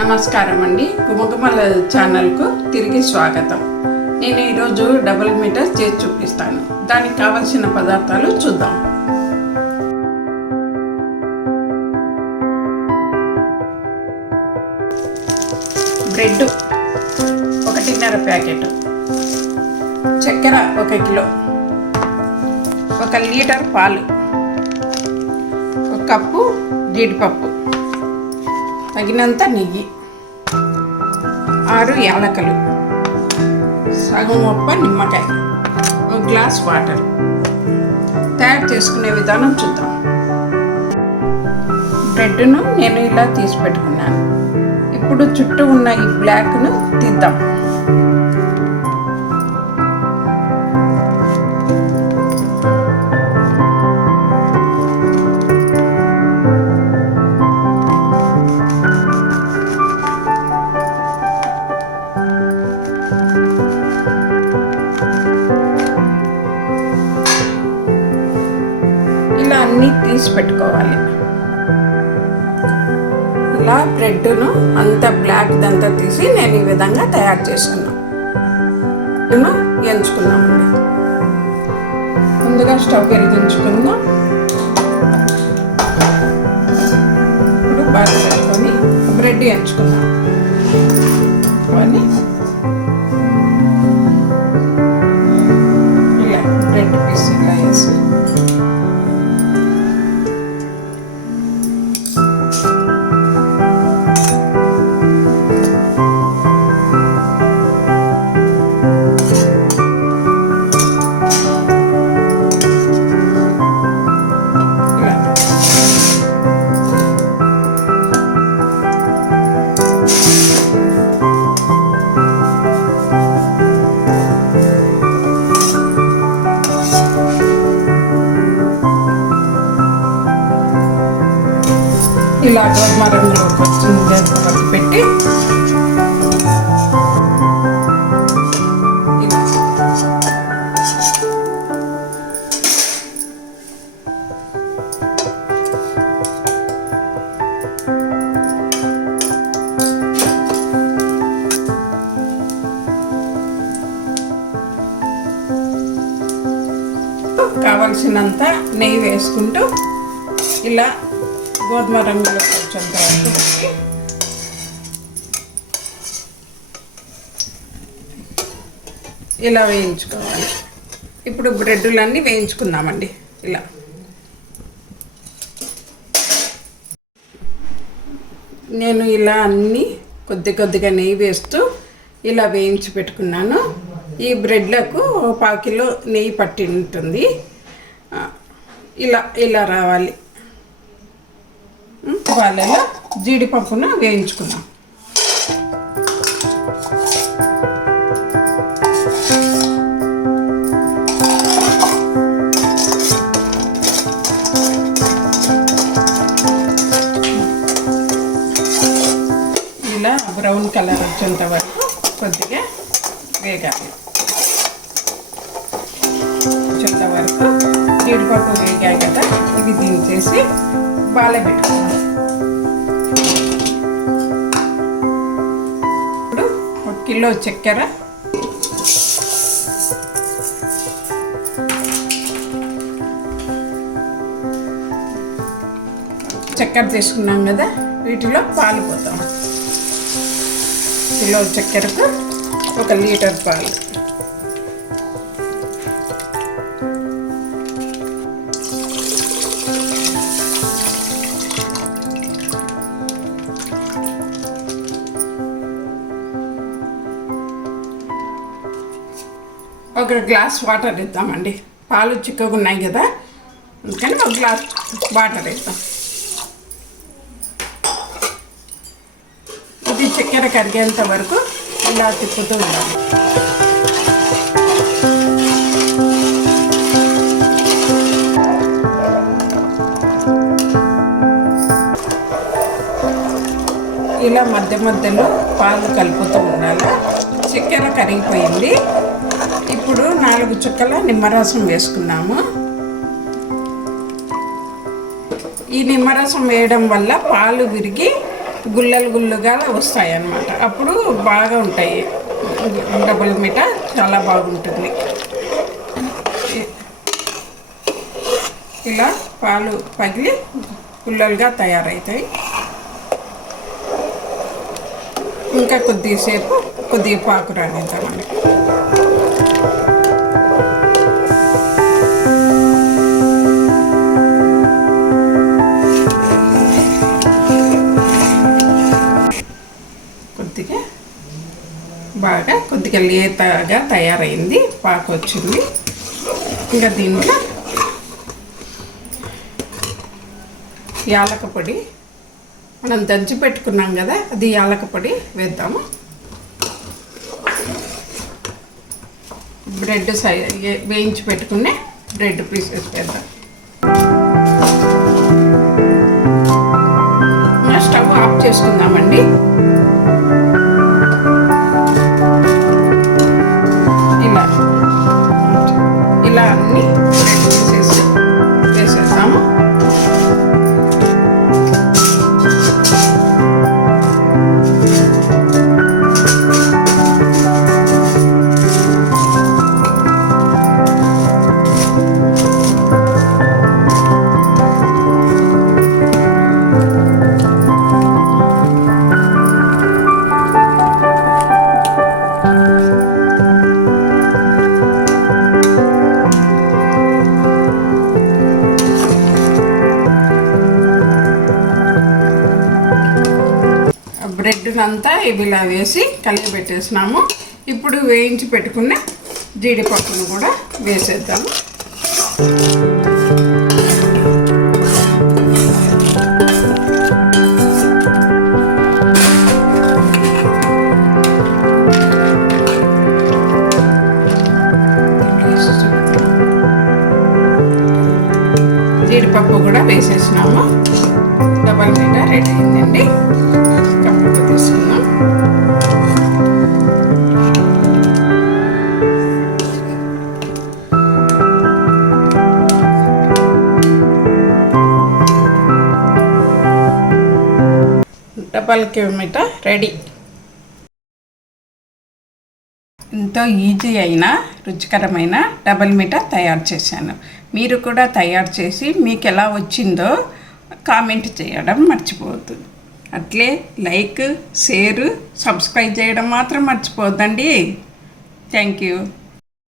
నమస్కారం అండి, గుమగుమల ఛానల్కు తిరిగి స్వాగతం. నేను ఈరోజు డబుల్ మీటర్ చేసి చూపిస్తాను. దానికి కావలసిన పదార్థాలు చూద్దాం. బ్రెడ్ 1.5 ప్యాకెట్, చక్కెర 1 కిలో, 1 లీటర్ పాలు, 1 కప్పు జీడిపప్పు, తగినంత నెయ్యి, 6 యాలకులు, సగం ఉప్ప నిమ్మకాయ, 1 గ్లాస్ వాటర్. తయారు చేసుకునే విధానం చూద్దాం. బ్రెడ్ను నేను ఇలా తీసి పెట్టుకున్నాను. ఇప్పుడు చుట్టూ ఉన్న ఈ బ్లాక్ను తీద్దాం. అన్నీ తీసి పెట్టుకోవాలి. ఇలా బ్రెడ్ను అంతా బ్లాక్ దంతా తీసి నేను ఈ విధంగా తయారు చేసుకున్నాను. ఎంచుకున్నామండి. ముందుగా స్టవ్ వెలిగించుకుందాం. ఇప్పుడు బాగా పెట్టుకొని బ్రెడ్ ఎంచుకున్నాం. ఇలా బ్రెడ్ పీస్ ఇలా వేసి ఇలా గోధుమ రంగులో వరకు పెట్టి కావలసినంత నెయ్యి వేసుకుంటూ ఇలా గోధుమ రంగులో కొంచెం పెట్టి ఇలా వేయించుకోవాలి. ఇప్పుడు బ్రెడ్లన్నీ వేయించుకుందామండి. ఇలా నేను ఇలా అన్నీ కొద్దిగా నెయ్యి వేస్తూ ఇలా వేయించి పెట్టుకున్నాను. ఈ బ్రెడ్లకు 1/4 కిలో నెయ్యి పట్టి ఉంటుంది. ఇలా రావాలి. వాళ్ళలో జీడిపప్పును వేయించుకున్నాం. ఇలా బ్రౌన్ కలర్ వచ్చేంత వరకు కొద్దిగా వేగాలి. వచ్చేంత వరకు జీడిపప్పు వేగాయి కదా, ఇది దించేసి బాగా పెట్టుకోవాలి. ఇప్పుడు 1 కిలో చక్కెర, తీసుకున్నాం కదా, వీటిలో పాలు పోతాం. కిలో చక్కెరకు 1 లీటర్ పాలు. ఒక గ్లాస్ వాటర్ ఇద్దామండి. పాలు చిక్కగా ఉన్నాయి కదా, అందుకని 1 గ్లాస్ వాటర్ ఇద్దాం. ఇది చక్కెర కరిగేంత వరకు ఇలా తిప్పుతూ ఉండాలి. ఇలా మధ్యలో పాలు కలుపుతూ ఉండాలి. చక్కెర కరిగిపోయింది. ఇప్పుడు 4 చుక్కల నిమ్మరసం వేసుకున్నాము. ఈ నిమ్మరసం వేయడం వల్ల పాలు విరిగి గుల్లలు గుల్లుగా వస్తాయి అన్నమాట. అప్పుడు బాగా ఉంటాయి. డబల్ మీఠా చాలా బాగుంటుంది. ఇలా పాలు పగిలి గుల్లలుగా తయారవుతాయి. ఇంకా కొద్దిగా పాకు రానిద్దాం మనకి. కొద్దిగా లేతగా తయారైంది, పాకు వచ్చింది. ఇంకా దీంట్లో యాలక పొడి మనం దంచి పెట్టుకున్నాం కదా, అది యాలక పొడి వేద్దాము. బ్రెడ్ వేయించి పెట్టుకునే బ్రెడ్ పీసెస్ వేద్దాం. స్టవ్ ఆఫ్ చేసుకుందామండి. ఇలా అన్ని బ్రెడ్ పీసెస్ వేసేస్తాము. బ్రెడ్నంతా ఇలా వేసి కలిపి పెట్టేసినాము. ఇప్పుడు వేయించి పెట్టుకున్న జీడిపప్పును కూడా వేసేద్దాము. జీడిపప్పు కూడా వేసేసినాము. డబల్ మీఠా రెడీ అయిందండి. కప్పుతో తీసుకున్నాం. డబల్ మీఠా రెడీ. ఎంతో ఈజీ అయిన రుచికరమైన డబల్ మీఠా తయారు చేశాను. మీరు కూడా తయారు చేసి మీకు ఎలా వచ్చిందో కామెంట్ చేయడం మర్చిపోవద్దు. అట్లే లైక్, షేర్, సబ్స్క్రైబ్ చేయడం మాత్రం మర్చిపోవద్దండి. Thank you.